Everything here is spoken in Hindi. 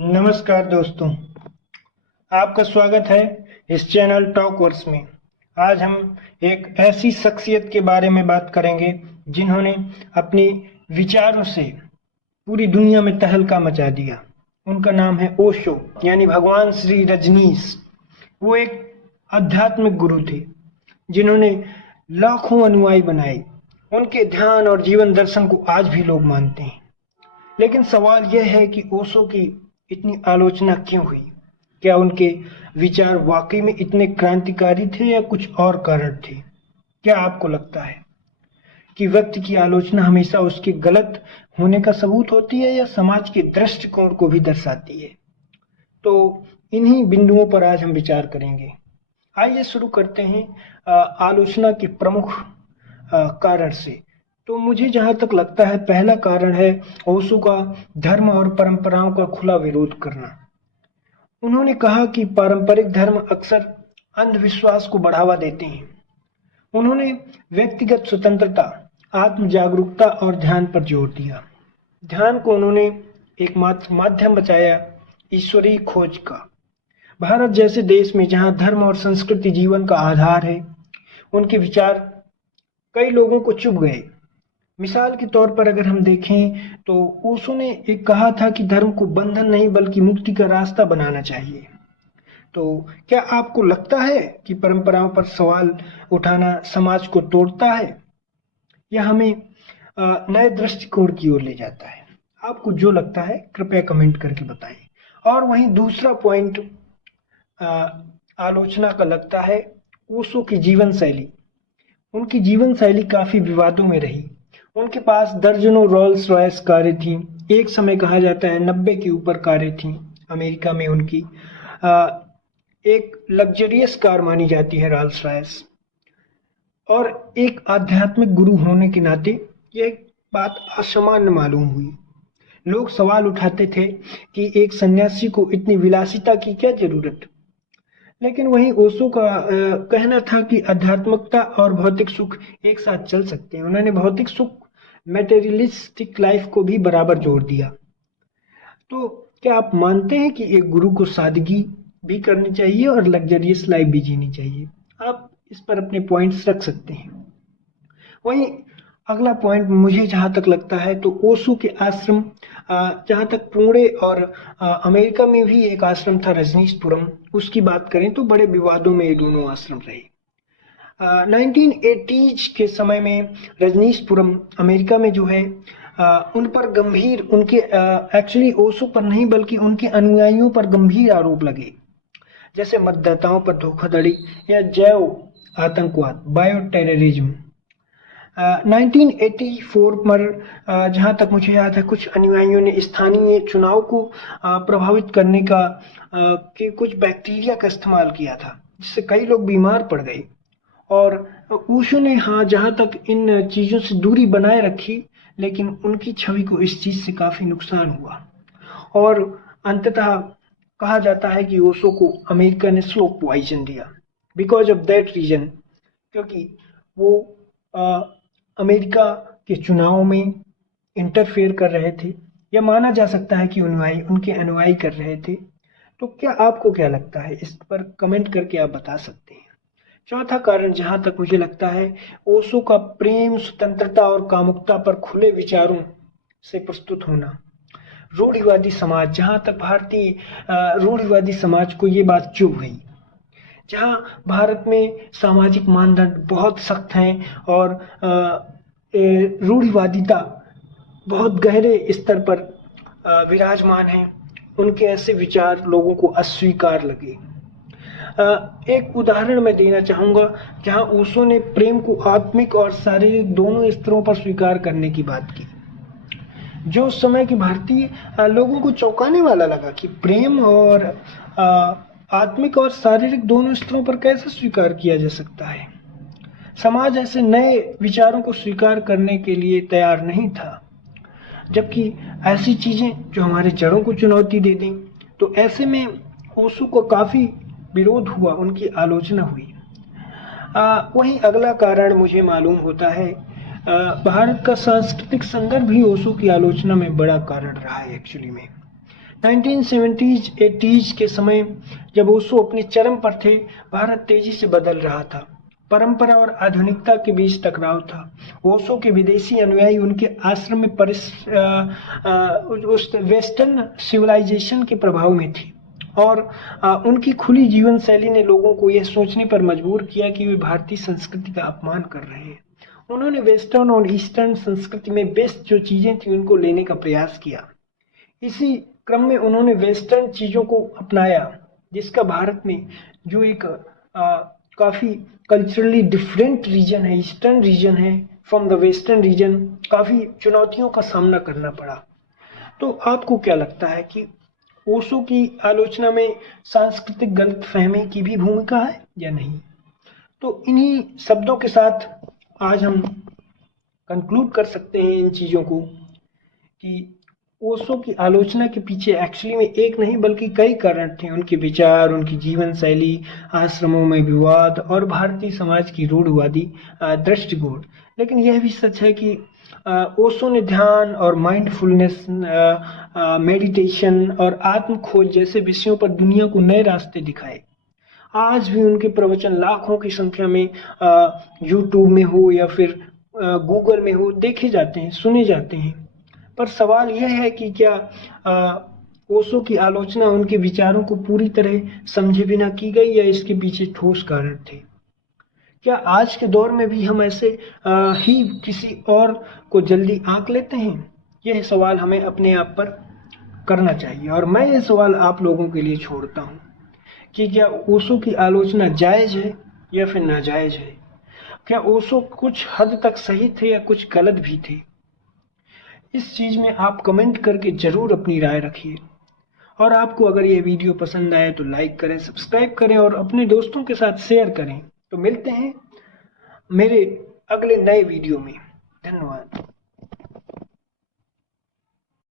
नमस्कार दोस्तों, आपका स्वागत है इस चैनल टॉकवर्स में। आज हम एक ऐसी शख्सियत के बारे में बात करेंगे जिन्होंने अपनी विचारों से पूरी दुनिया में तहलका मचा दिया। उनका नाम है ओशो, यानी भगवान श्री रजनीश। वो एक आध्यात्मिक गुरु थे जिन्होंने लाखों अनुयायी बनाए। उनके ध्यान और जीवन दर्शन को आज भी लोग मानते हैं। लेकिन सवाल यह है कि ओशो की इतनी आलोचना क्यों हुई? क्या उनके विचार वाकई में इतने क्रांतिकारी थे या कुछ और कारण थे? क्या आपको लगता है कि व्यक्ति की आलोचना हमेशा उसके गलत होने का सबूत होती है या समाज के दृष्टिकोण को भी दर्शाती है? तो इन्हीं बिंदुओं पर आज हम विचार करेंगे। आइए शुरू करते हैं आलोचना के प्रमुख कारण से। तो मुझे जहां तक लगता है, पहला कारण है ओशो का धर्म और परंपराओं का खुला विरोध करना। उन्होंने कहा कि पारंपरिक धर्म अक्सर अंधविश्वास को बढ़ावा देते हैं। उन्होंने व्यक्तिगत स्वतंत्रता, आत्म जागरूकता और ध्यान पर जोर दिया। ध्यान को उन्होंने एकमात्र माध्यम बताया ईश्वरीय खोज का। भारत जैसे देश में जहां धर्म और संस्कृति जीवन का आधार है, उनके विचार कई लोगों को चुभ गए। मिसाल के तौर पर अगर हम देखें तो ओशो ने एक कहा था कि धर्म को बंधन नहीं बल्कि मुक्ति का रास्ता बनाना चाहिए। तो क्या आपको लगता है कि परंपराओं पर सवाल उठाना समाज को तोड़ता है या हमें नए दृष्टिकोण की ओर ले जाता है? आपको जो लगता है कृपया कमेंट करके बताएं। और वहीं दूसरा पॉइंट आलोचना का लगता है ओशो की जीवन शैली। उनकी जीवन शैली काफी विवादों में रही। उनके पास दर्जनों रोल्स रॉयस कारें थीं। एक समय कहा जाता है 90 के ऊपर कारें थीं अमेरिका में उनकी। एक लग्जरियस कार मानी जाती है रोल्स रॉयस। और एक आध्यात्मिक गुरु होने के नाते यह बात असामान्य मालूम हुई। लोग सवाल उठाते थे कि एक सन्यासी को इतनी विलासिता की क्या जरूरत? लेकिन वहीं ओशो का कहना था कि आध्यात्मिकता और भौतिक सुख एक साथ चल सकते हैं। उन्होंने भौतिक सुख, मेटेरियलिस्टिक लाइफ को भी बराबर जोड़ दिया। तो क्या आप मानते हैं कि एक गुरु को सादगी भी करनी चाहिए और लग्जरियस लाइफ भी जीनी चाहिए? आप इस पर अपने पॉइंट्स रख सकते हैं। वहीं अगला पॉइंट मुझे जहां तक लगता है तो ओशो के आश्रम, जहां तक पुणे और अमेरिका में भी एक आश्रम था रजनीशपुरम, उसकी बात करें तो बड़े विवादों में ये दोनों आश्रम रहे। 1980s के समय में रजनीशपुरम अमेरिका में जो है उन पर गंभीर, उनके एक्चुअली ओशो पर नहीं बल्कि उनके अनुयायियों पर गंभीर आरोप लगे, जैसे मतदाताओं पर धोखाधड़ी या जैव आतंकवाद, बायो टेररिज्म। 1984 पर जहाँ तक मुझे याद है कुछ अनुयायियों ने स्थानीय चुनाव को प्रभावित करने का कि कुछ बैक्टीरिया का इस्तेमाल किया था, जिससे कई लोग बीमार पड़ गए। और ओशो ने जहाँ तक इन चीज़ों से दूरी बनाए रखी, लेकिन उनकी छवि को इस चीज़ से काफ़ी नुकसान हुआ। और अंततः कहा जाता है कि ओशो को अमेरिका ने स्लो पॉइजन दिया बिकॉज ऑफ दैट रीजन, क्योंकि वो अमेरिका के चुनाव में इंटरफेयर कर रहे थे, या माना जा सकता है कि उनके अनुयायी कर रहे थे। तो क्या आपको क्या लगता है, इस पर कमेंट करके आप बता सकते हैं। चौथा कारण जहां तक मुझे लगता है, ओशो का प्रेम, स्वतंत्रता और कामुकता पर खुले विचारों से प्रस्तुत होना। रूढ़िवादी समाज, जहां तक भारतीय रूढ़िवादी समाज को ये बात चुभ गई, जहां भारत में सामाजिक मानदंड बहुत सख्त हैं और रूढ़िवादिता बहुत गहरे स्तर पर विराजमान है, उनके ऐसे विचार लोगों को अस्वीकार लगे। एक उदाहरण मैं देना चाहूँगा जहाँ ओशो ने प्रेम को आत्मिक और शारीरिक दोनों स्तरों पर स्वीकार करने की बात की, जो उस समय के भारतीय लोगों को चौंकाने वाला लगा कि प्रेम और आत्मिक और शारीरिक दोनों स्तरों पर कैसे स्वीकार किया जा सकता है। समाज ऐसे नए विचारों को स्वीकार करने के लिए तैयार नहीं था, जबकि ऐसी चीजें जो हमारे जड़ों को चुनौती दे दें। तो ऐसे में ओशो को काफी विरोध हुआ, उनकी आलोचना हुई। वहीं अगला कारण मुझे मालूम होता है, भारत का सांस्कृतिक संदर्भ भी ओशो की आलोचना में बड़ा कारण रहा है एक्चुअली में। 1970s 80s के समय जब ओशो अपने चरम पर थे, भारत तेजी से बदल रहा था। परंपरा और आधुनिकता के बीच टकराव था। ओशो के विदेशी अनुयायी उनके आश्रम में उस वेस्टर्न सिविलाइजेशन के प्रभाव में थे और उनकी खुली जीवन शैली ने लोगों को यह सोचने पर मजबूर किया कि वे भारतीय संस्कृति का अपमान कर रहे हैं। उन्होंने वेस्टर्न और ईस्टर्न संस्कृति में बेस्ट जो चीजें थी उनको लेने का प्रयास किया। इसी क्रम में उन्होंने वेस्टर्न चीजों को अपनाया, जिसका भारत में जो एक काफी कल्चरली डिफरेंट रीजन है, ईस्टर्न रीजन है फ्रॉम द वेस्टर्न रीजन, काफी चुनौतियों का सामना करना पड़ा। तो आपको क्या लगता है कि ओशो की आलोचना में सांस्कृतिक गलतफहमी की भी भूमिका है या नहीं? तो इन्हीं शब्दों के साथ आज हम कंक्लूड कर सकते हैं इन चीजों को कि ओशो की आलोचना के पीछे एक्चुअली में एक नहीं बल्कि कई कारण थे। उनके विचार, उनकी जीवन शैली, आश्रमों में विवाद और भारतीय समाज की रूढ़वादी दृष्टिकोण। लेकिन यह भी सच है कि ओशो ने ध्यान और माइंडफुलनेस, मेडिटेशन और आत्म खोज जैसे विषयों पर दुनिया को नए रास्ते दिखाए। आज भी उनके प्रवचन लाखों की संख्या में यूट्यूब में हो या फिर गूगल में हो देखे जाते हैं, सुने जाते हैं। पर सवाल यह है कि क्या ओशो की आलोचना उनके विचारों को पूरी तरह समझे बिना की गई या इसके पीछे ठोस कारण थे? क्या आज के दौर में भी हम ऐसे ही किसी और को जल्दी आंक लेते हैं? यह सवाल हमें अपने आप पर करना चाहिए और मैं ये सवाल आप लोगों के लिए छोड़ता हूँ कि क्या ओशो की आलोचना जायज है या फिर नाजायज है? क्या ओशो कुछ हद तक सही थे या कुछ गलत भी थे? इस चीज में आप कमेंट करके जरूर अपनी राय रखिए और आपको अगर ये वीडियो पसंद आए तो लाइक करें, सब्सक्राइब करें और अपने दोस्तों के साथ शेयर करें। तो मिलते हैं मेरे अगले नए वीडियो में। धन्यवाद।